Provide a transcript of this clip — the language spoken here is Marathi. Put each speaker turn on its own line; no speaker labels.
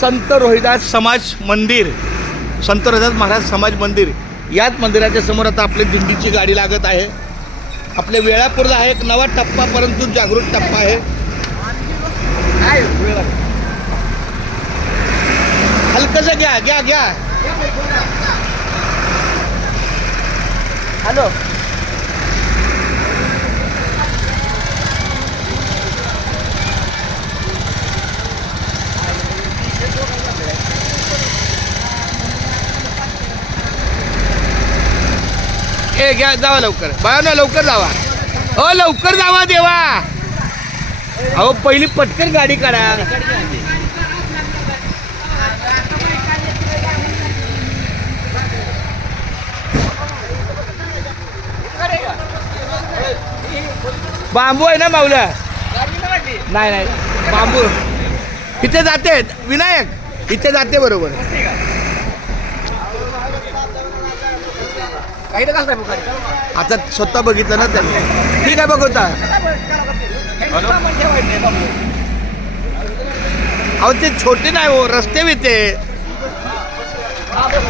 संत रोहिदास समाज मंदिर संत रोहिदास महाराज समाज मंदिर याच मंदिराच्या समोर आता आपली दिंडीची गाडी लागत आहे. आपल्या वेळापूरला आहे एक नवा टप्पा परंतु जागृत टप्पा आहे? हलकस घ्या घ्या घ्या. हॅलो. ए घ्या जावा लवकर. बाया ना लवकर जावा. हो लवकर जावा देवा. अहो पहिली पटकन गाडी काढा. बांबू आहे ना माऊला? नाही नाही. बांबू. इथे जाते. विनायक इथे जाते बरोबर. आता स्वतः बघितलं ना त्यांनी. ठीक आहे बघता अहो ते छोटे नाही हो रस्ते बी ते.